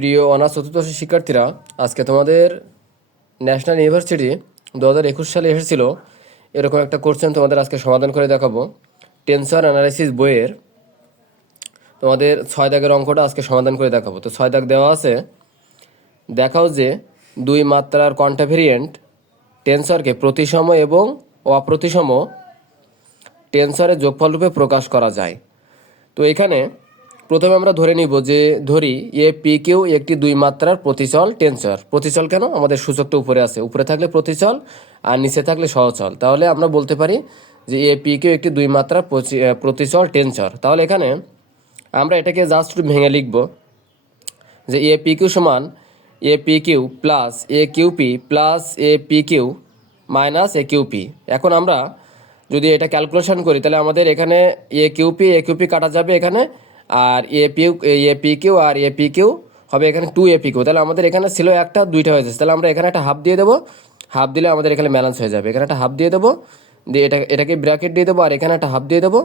প্রিয় অনার্স চতুর্থ বর্ষের শিক্ষার্থীরা, আজকে তোমাদের ন্যাশনাল ইউনিভার্সিটি 2021 সালে এসেছিল এরকম একটা কোশ্চেন তোমাদের আজকে সমাধান করে দেখাবো। টেনসর অ্যানালাইসিস বইয়ের তোমাদের 6 দাগের অঙ্কটা আজকে সমাধান করে দেখাবো। তো 6 দাগ দেওয়া আছে, দেখাও যে দুই মাত্রার কন্টাভেরিয়েন্ট টেনসরকে প্রতিসম এবং অপ্রতিসম টেনসরের যোগফল রূপে প্রকাশ করা যায়। তো এখানে প্রথমে আমরা ধরে নিব যে ধরি এ পি কিউ একটি দুই মাত্রার প্রতিচল টেনসর। প্রতিচল কেন? আমাদের সূচকটা উপরে আছে, উপরে থাকলে প্রতিচল আর নিচে থাকলে সহচল। তাহলে আমরা বলতে পারি যে এ পি কিউ একটি দুই মাত্রার প্রতিচল টেনসর। তাহলে এখানে আমরা এটাকে জাস্ট ভেঙে লিখব যে এ পি কিউ সমান A P Q plus A Q P plus A P Q minus A Q P. এখন আমরা যদি এটা ক্যালকুলেশন করি তাহলে আমাদের এখানে এ কিউপি কাটা যাবে এখানে, আর এ পি কিউ আর এ পি কিউ হবে এখানে 2 এ পি কিউ। তাহলে আমাদের এখানে ছিল একটা, দুইটা হয়ে যাচ্ছে। তাহলে আমরা এখানে একটা হাফ দিয়ে দেবো, হাফ দিলে আমাদের এখানে ব্যালেন্স হয়ে যাবে। এখানে একটা হাফ দিয়ে দেবো, দিয়ে এটাকে ব্র্যাকেট দিয়ে দেবো, আর এখানে একটা হাফ দিয়ে দেবো,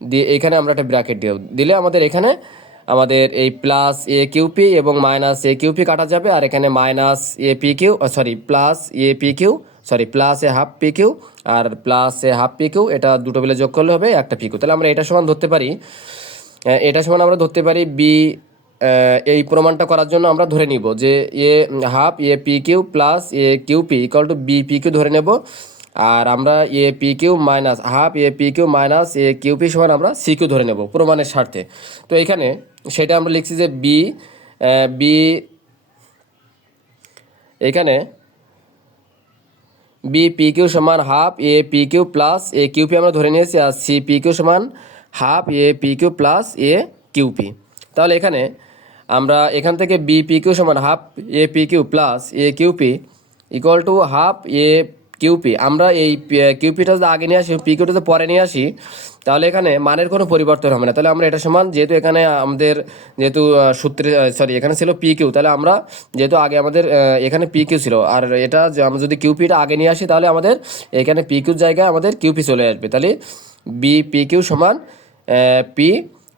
দিয়ে এখানে আমরা একটা ব্র্যাকেট দিলে আমাদের এখানে আমাদের এই প্লাস এ কিউপি এবং মাইনাস এ কিউপি কাটা যাবে, আর এখানে minus A P Q plus A P Q plus A half P Q আর plus A half P Q, এটা দুটো মিলে যোগ করলে হবে একটা পি কিউ। তাহলে আমরা এটা সমান ধরতে পারি, এটা সমান আমরা ধরতে পারি বি। এই প্রমাণটা করার জন্য আমরা ধরে নিব যে A half A P Q plus A Q P equal to B P Q ধরে নেব, আর আমরা A P Q minus half A P Q minus A Q P সমান আমরা সি কিউ ধরে নেব প্রমাণের স্বার্থে। তো এখানে সেটা আমরা লিখছি যে বি এখানে বি পি কিউ সমান half A P Q plus A Q P আমরা ধরে নিয়েছি, আর সি পি কিউ সমান half A P Q plus A Q P. তাহলে এখানে আমরা এখান থেকে বি পি কিউ সমান half A P Q plus A Q P equal to half A QP. আমরা এই কিউপিটা যদি আগে নিয়ে আসি, পি কিউটা যদি পরে নিয়ে আসি, তাহলে এখানে মানের কোনো পরিবর্তন হবে না। তাহলে আমরা এটা সমান, যেহেতু এখানে আমাদের যেহেতু সূত্রে এখানে ছিল পি কিউ, তাহলে আমরা যেহেতু আগে আমাদের এখানে পি কিউ ছিল, আর এটা আমরা যদি কিউপিটা আগে নিয়ে আসি তাহলে আমাদের এখানে পি কিউর জায়গায় আমাদের কিউপি চলে আসবে। তাহলে বি পি কিউ সমান পি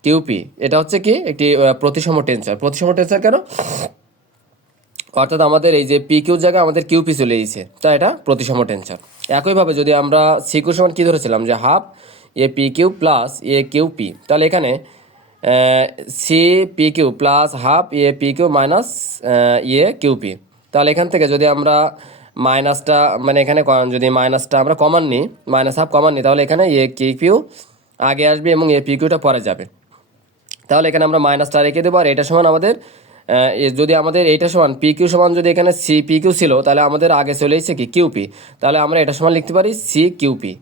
কিউপি। এটা হচ্ছে কি একটি প্রতিসম টেনসর। প্রতিসম টেনসর কেন? অর্থাৎ আমাদের এই যে পি কিউর জায়গায় আমাদের কিউপি চলে এসেছে, তাই এটা প্রতিসম টেনসর। একইভাবে যদি আমরা সি কিউ সমান কী ধরেছিলাম যে half A P Q plus A Q P, তাহলে এখানে C P Q plus half A P Q minus A Q P. তাহলে এখান থেকে যদি আমরা মাইনাসটা মানে এখানে যদি মাইনাসটা আমরা কমান নিই, মাইনাস হাফ কমান নিই, তাহলে এখানে এ কিউ পিউ আগে আসবে এবং এ পি কিউটা পরে যাবে। তাহলে এখানে আমরা মাইনাসটা রেখে দেবো, আর এটা সমান আমাদের যদি আমাদের এইটা সমান পি কিউ সমান যদি এখানে সি পি কিউ ছিল, তাহলে আমাদের আগে চলে এসেছে কি কিউপি। তাহলে আমরা এটা সমান লিখতে পারি সি কিউপি,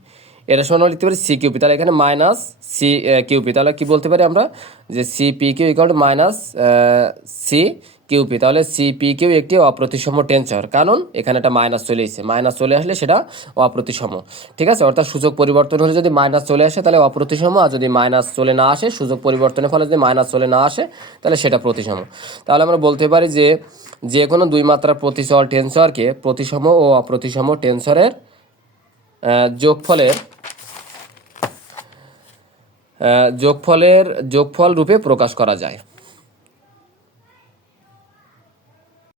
এটা সমান লিখতে পারি সি কিউপি। তাহলে এখানে মাইনাস সি কিউপি, তাহলে কি বলতে পারি আমরা যে C P Q equal to minus C QP. তাহলে সি পি কিউ একটি অপ্রতিসম টেনসর, কারণ এখানে একটা মাইনাস চলে এসেছে, মাইনাস চলে আসলে সেটা অপ্রতিসম। ঠিক আছে, অর্থাৎ সূচক পরিবর্তন হলে যদি মাইনাস চলে আসে তাহলে অপ্রতিসম, আর যদি মাইনাস চলে না আসে, সূচক পরিবর্তনের ফলে যদি মাইনাস চলে না আসে তাহলে সেটা প্রতিসম। তাহলে আমরা বলতে পারি যে যে কোনো দুই মাত্রার প্রতিচল টেনসরকে প্রতিসম ও অপ্রতিসম টেনসরের যোগফল রূপে প্রকাশ করা যায়।